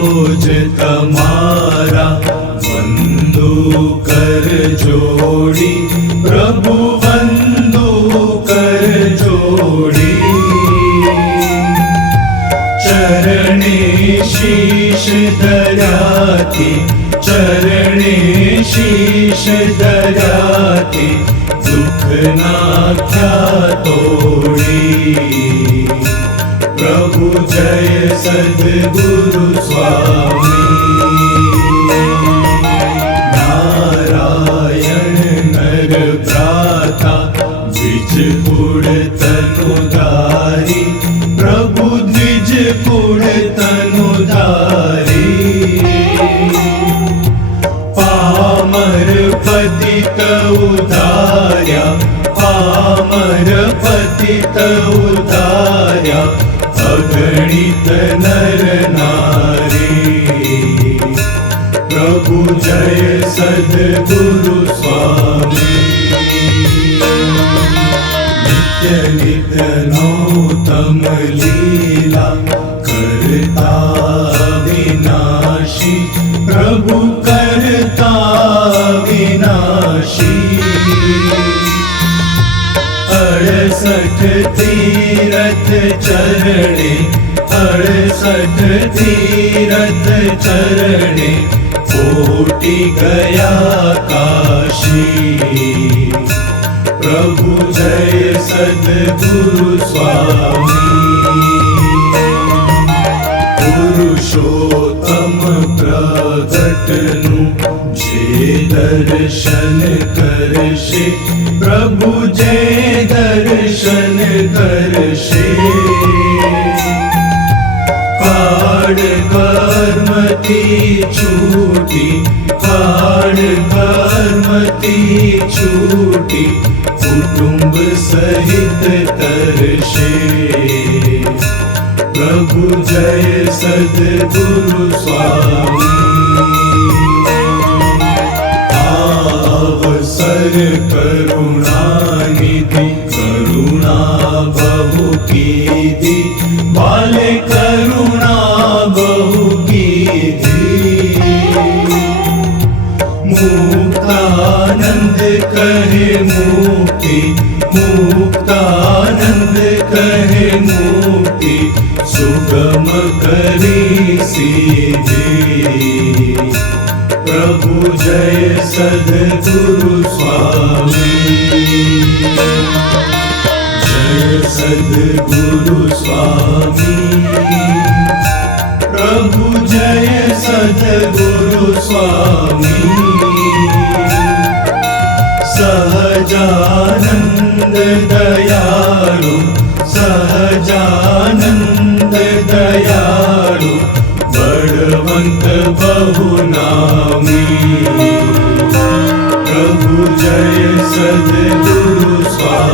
बोझ तमारा बंधु कर जोड़ी प्रभु बंधु कर जोड़ी चरणे शीश दयाती चरणे शीश दयाती दुख ना क्या तोड़ी प्रभु जय सद्गुरु नारायण्राता दिपुर तनु प्रभु दिजपुर तनु पर पति तौ पामर पति तारा ગણિત નર નારી પ્રભુ જય સદગુરુ સ્વામી નિત્ય નિત્ય નો તમ લીલા કરતા વિનાશી પ્રભુ કરતા વિનાશી અડસઠ થી तीरथ चरणे अड़सठ तीरथ चरणे कोटि गया काशी प्रभु जय सद्गुरु स्वामी पुरुषोत्तम प्रगट दर्शन कर श्री प्रभु जय दर्शन कर श्री काड कर्मती छूटी काड कर्मती छूटी कुटुंब सहित तरशे प्रभु जय सद्गुरु स्वामी बहु कीधी बाल करुणा बहु कीधी मुक्तानंद कहे मुक्ति मुक्तानंद कहे मुक्ति सुगम करी सीधी प्रभु जय सदगुरु स्वामी सदगुरु स्वामी प्रभु जय सदगुरु स्वामी सहजानंद दयालु सहजानंद दयालु बलवन्त बहुनामी प्रभु जय सदगुरु स्वामी